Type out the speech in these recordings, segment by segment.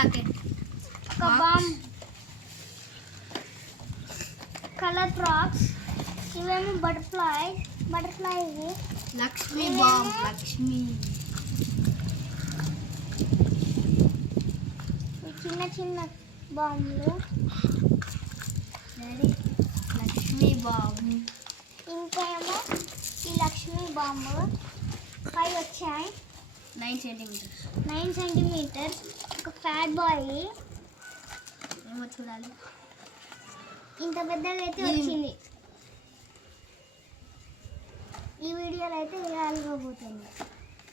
Rocket ఒక bomb colour frocks ఇవేమో butterfly ఇది లక్ష్మీ బాంబ్ లక్ష్మీ చిన్న చిన్న బాంబులు లక్ష్మీ బాంబ్ ఇంకా ఏమో ఈ లక్ష్మీ బాంబు 5 వచ్చాయి 9 సెంటీమీటర్స్ ఒక ఫ్యాట్ బాయ్ ఏమో చూడాలి ఇంత పెద్దగా అయితే వచ్చింది ఈ వీడియోలో అయితే ఇలాగబోతుంది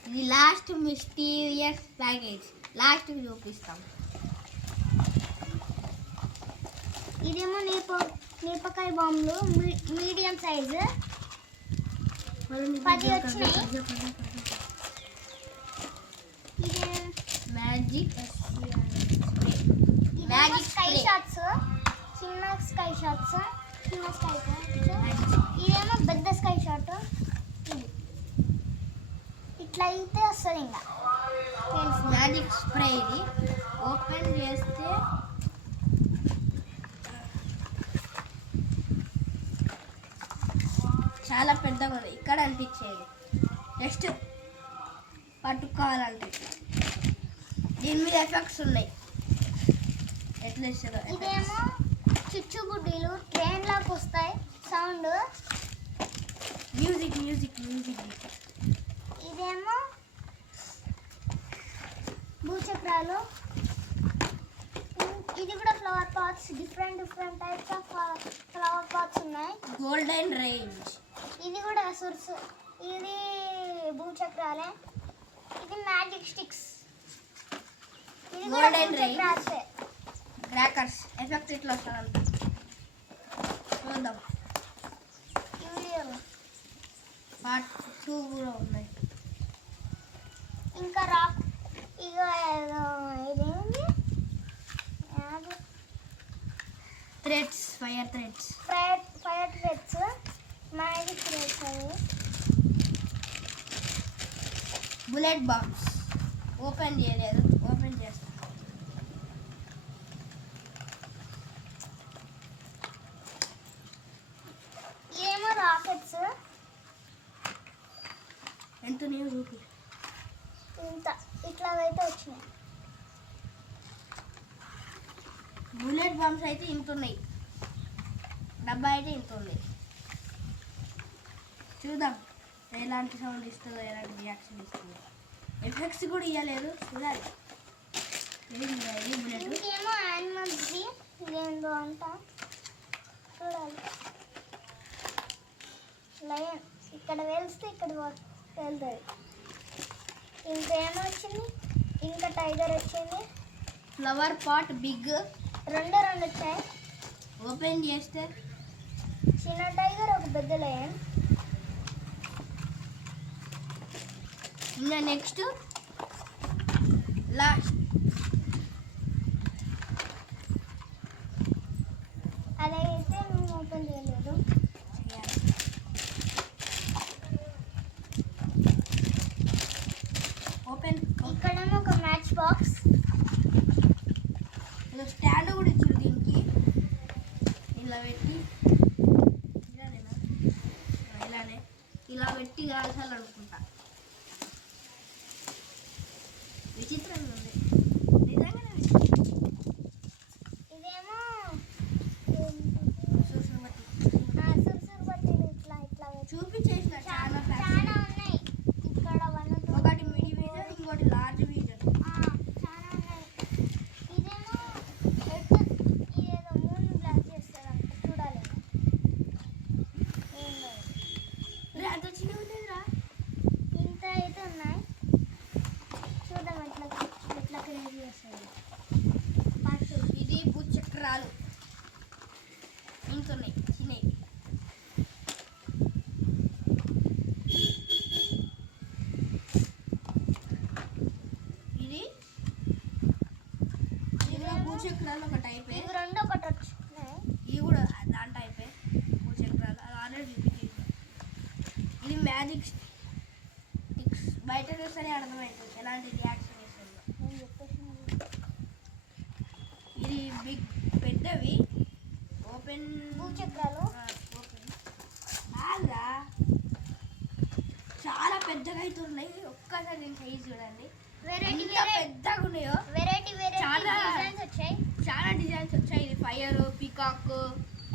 ఇది లాస్ట్ మిస్టీరియస్ ప్యాకేజ్ లాస్ట్ చూపిస్తాం ఇదేమో నేపకాయ బాంబులు మీడియం సైజు 10 వచ్చినాయి ఇది మ్యాజిక్ స్కై షాట్స్ చిన్న స్కై షాట్స్ ఇదేమో పెద్ద స్కై షాట్ ఇట్లా అయితే వస్తుంది ఇంకా మ్యాజిక్ స్ప్రే ఇది ఓపెన్ చేస్తే చాలా పెద్దగా ఉంది ఇక్కడ అనిపించేది నెక్స్ట్ పట్టుకోవాలంటే దీని మీద ఎఫెక్ట్స్ ఉన్నాయి ఎట్లా ఇస్తుందో ఇదేమో చుచ్చుబుడ్డీలు ట్రైన్ లాగా వస్తాయి సౌండ్ మ్యూజిక్ ఇదేమో భూచక్రాలు ఇది కూడా flower pots different types of flower pots ఉన్నాయి గోల్డెన్ రేంజ్ ఇది కూడా సుర్సు ఇది భూచక్రాలే ఇది మ్యాజిక్ స్టిక్స్ ఇది కూడా Golden rays. భూచక్రాలే క్రాకర్స్ ఎఫెక్ట్ ఇట్లా వస్తుంది చూద్దాం ఈ వీడియోలో పార్ట్ 2 కూడా ఉన్నాయి ఇంకా రాక్ ఇక ఇదేంటి threads fire threads fire threads magic threads అవి బుల్లెట్ బాంబ్స్ ఓపెన్ చేయలేదు ఓపెన్ చేస్తాను ఏమో రాకెట్స్ ఎంత నేను చూపి ఇంత ఇట్లాగైతే వచ్చినాయి బుల్లెట్ బాంబ్స్ అయితే ఇంత ఉన్నాయి డబ్బా అయితే ఇంత ఉంది చూద్దాం ఎలాంటి సౌండ్ ఇస్తుందో ఎలాంటి రియాక్షన్ ఇస్తుందో ఎఫెక్ట్స్ కూడా ఇవ్వలేదు చూడాలి బుల్లెట్ ఇంకేమో యానిమల్స్ది ఇదేందో అంట చూడాలి లయన్ ఇక్కడ వేస్తే ఇక్కడ వెళ్తుంది ఇంకేమో వచ్చింది ఇంకా టైగర్ వచ్చింది ఫ్లవర్ పాట్ బిగ్ రెండు వచ్చాయి ఓపెన్ చేస్తే చిన్న టైగర్ ఒక పెద్ద లయన్ ఇంకా నెక్స్ట్ లాస్ట్ అదైతే మేము ఓపెన్ చేయలేదు ఓపెన్ ఇక్కడేమో ఒక మ్యాచ్ బాక్స్ స్టాండ్ కూడా ఇచ్చారు దీనికి ఇలా పెట్టి ఇలానేనా ఇలానే ఇలా పెట్టి కాల్చాలనుకుంటా విచిత్రంగా ఉంది నిజంగానే విచిత్రం. ఇదేమో సుసుమతి సుర్సుర్బట్టీలు ఇట్లా చూపించేసిన చాలా చాలా ఉన్నాయి ఇక్కడ 1 2 ఒకటి మిడి విజన్ ఇంకోటి లార్జ్ విజన్ చాలా ఉన్నాయి ఇదేమో ఎట్లా ఇదేదో మూన్ బ్లాక్ చేస్తారంట చూడాలి ఏందో అంత చిన్నగా ఉండేదిరా ఇంత అయితే ఉన్నాయి చూద్దాం ఎట్లా క్రియేట్ చేస్తుంది ఇది భూచక్రాలు ఇంతున్నాయి చిన్నవి ఇది ఇది భూచక్రాలు ఒక టైపే ఇవి రెండు ఒకటి వచ్చినాయి ఇది కూడా దాని టైపే భూచక్రాలు అది ఆల్రెడీ చూపించేసి ఇది మ్యాజిక్ స్టిక్స్ బయట చూస్తేనే అర్థమవుతుంది ఎలాంటి రియాక్షన్ ఇస్తుందో నేను చెప్పేసిన ఒకసారి దీని సైజ్ చూడండి వెరైటీ ఎంత పెద్దగా ఉన్నాయో. వెరైటీ చాలా డిజైన్స్ వచ్చాయి. చాలా డిజైన్స్ వచ్చాయి. ఇది ఫైర్, పీకాక్,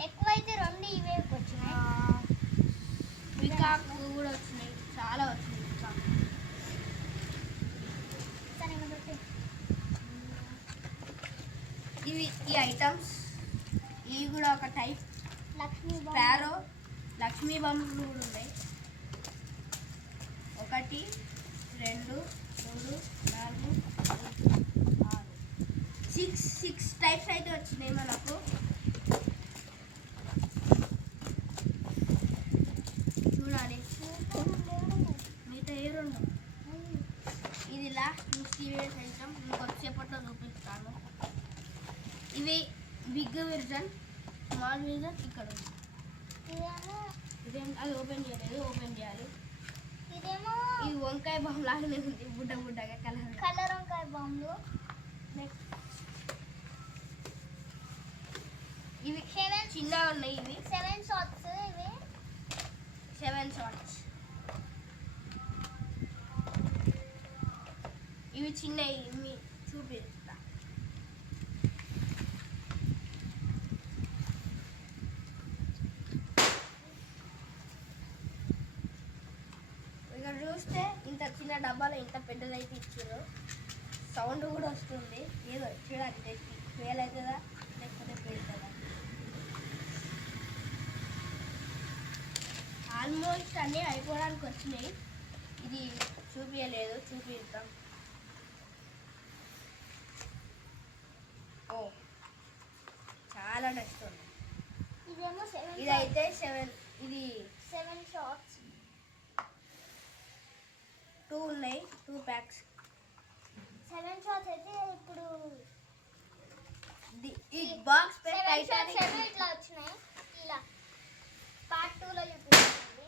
ఎక్కువైతే 2 ఇవే వచ్చినాయి. పీకాక్ కూడా వచ్చినాయి. చాలా వచ్చినాయి పీకాక్. సరే ఇంకా పెట్టు. ఇవి ఈ ఐటమ్స్ ఇవి కూడా ఒక టైప్. లక్ష్మీ స్పారో, లక్ష్మీ బొమ్మలు కూడా ఉన్నాయి. 1 2 3 4 5 6 టైప్స్ అయితే వచ్చినాయి మనకు. చూడాలి మిగతా ఏ రెండు. ఇది లాస్ట్ మిస్టీరియస్ ఐటమ్. ఇంకొచ్చేపట్లో చూపిస్తాను. ఇవి బిగ్ వెర్జన్, స్మాల్ వెర్జన్ ఇక్కడ ఉంది. ఇదేం అది ఓపెన్ చేయలేదు, ఓపెన్ చేయాలి. ఇదేమో ఇది వంకాయ బాంబు లాగానే ఉంది, బుడ్డ బుడ్డగా కలర్ వంకాయ బాంబులు. నెక్స్ట్ ఇవి చిన్నగా ఉన్నాయి. ఇవి 7 షాట్స్. ఇవి 7 షాట్స్. ఇవి చిన్నవి. ఇవి చూపిస్తా. ఇక్కడ చూస్తే ఇంత చిన్న డబ్బాలో ఇంత పెద్దదైతే ఇచ్చారు. సౌండ్ కూడా వస్తుంది. ఏదో చూడాలి టెస్ట్ ఫెయిల్ అవుతుందా లేకపోతే పేలుతుందా. ఆల్మోస్ట్ అన్నీ అయిపోవడానికి వచ్చినాయి. ఇది చూపించలేదు, చూపిద్దాం. ఓ చాలా నెక్స్ట్ ఉంది. ఇదేమో 7 ఇది అయితే 7. ఇది 7 షాట్స్. 2 ఉన్నాయి, 2 ప్యాక్స్. 7 షాట్స్ అయితే ఇప్పుడు ఈ బాక్స్ 7 షాట్స్ ఏమో ఇట్లా వచ్చినాయి. ఇలా పార్ట్ 2లో చూపిస్తుంది.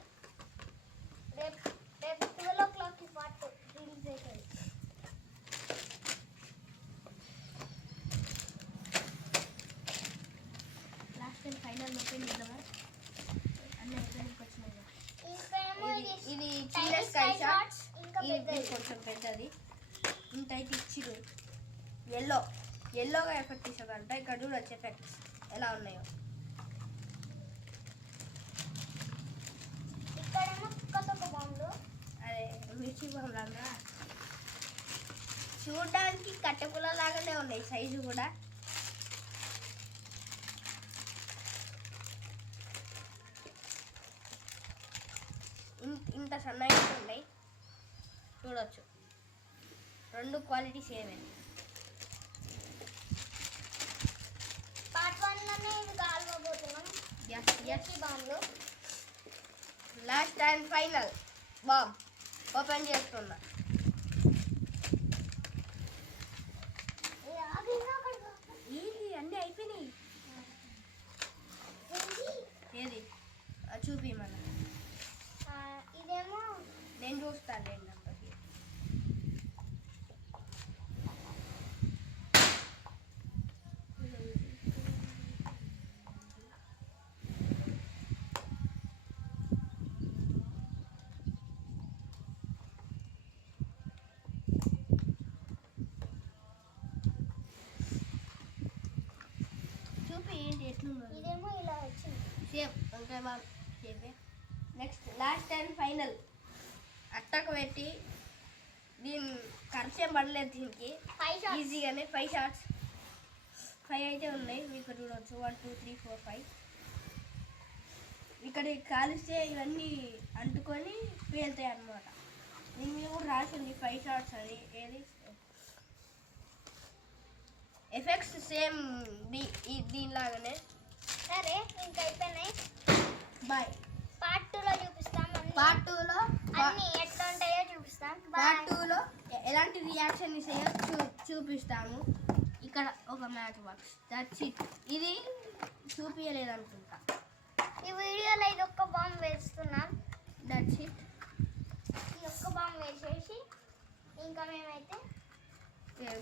రేపు 12 o'clock పార్ట్ 2 రిలీజ్ అవుతుంది. లాస్ట్ అండ్ ఫైనల్ ఓపెన్ చేద్దామా. అన్నీ ఓపెన్కి వచ్చినాయి. ఇంకేమో ఇది tiny చిన్న sky స్కై shots, ఇంకా ఇది పెద్దది. కొంచెం పెద్దది. ఇంత అయితే ఇచ్చిరు. ఎల్లోగా ఎఫెక్ట్ ఇస్తుందంట. ఇక్కడ చూడొచ్చు ఎఫెక్ట్స్ ఎలా ఉన్నాయో. ఇక్కడేమో కుక్కతొక్క బాంబులు. అదే మిర్చి బొమ్మలన్నా చూడడానికి కట్టెపుల్ల లాగానే ఉన్నాయి. సైజు కూడా ఇంత సన్నగా ఉన్నాయి. చూడొచ్చు 2 క్వాలిటీ సేమే. పార్ట్ 1లోనే ఇది కాల్వబోతున్నాం. మిర్చి బాంబులు. Last and final bomb open చేస్తున్నా. ఏంటి అన్నీ అయిపోయినాయి. ఏది చూపి మన ఇదేమో నేను చూస్తాను. రెండు నెంబర్కి చూపి ఏంటి ఎట్లుందో. ఇదేమో ఇలా వచ్చింది. సేమ్ వంకాయ బాంబ్ సేమే. నెక్స్ట్ లాస్ట్ అండ్ ఫైనల్ అట్టకు పెట్టి దీని ఖర్చు ఏం పడలేదు. దీనికి 5 షాట్స్. ఈజీగానే 5 షాట్స్. 5 అయితే ఉన్నాయి. మీకు చూడవచ్చు 1 2 3 4 5. ఇక్కడ కాలిస్తే ఇవన్నీ అంటుకొని పేలుతాయి అన్నమాట. దీని మీద కూడా రాసింది 5 షాట్స్ అని. ఏది ఎఫెక్ట్స్ సేమ్ దీనిలాగానే. సరే ఇంకా అయిపోయినాయి. బాయ్. పార్ట్ 2లో చూపిస్తాం. పార్ట్ 2లో అన్ని ఎట్లా ఉంటాయో చూపిస్తాం. పార్ట్ 2లో ఎలాంటి రియాక్షన్ ఇస్తాయో చూపిస్తాము. ఇక్కడ ఒక మ్యాచ్ బాక్స్. That's it. ఇది చూపించలేదు అనుకుంటా. ఈ వీడియోలో ఇది ఒక్క బాంబు వేస్తున్నాం. That's it. ఈ ఒక్క బాంబు వేసేసి ఇంకా మేమైతే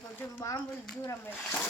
కొంచెం బాంబులు దూరం పెడతాం.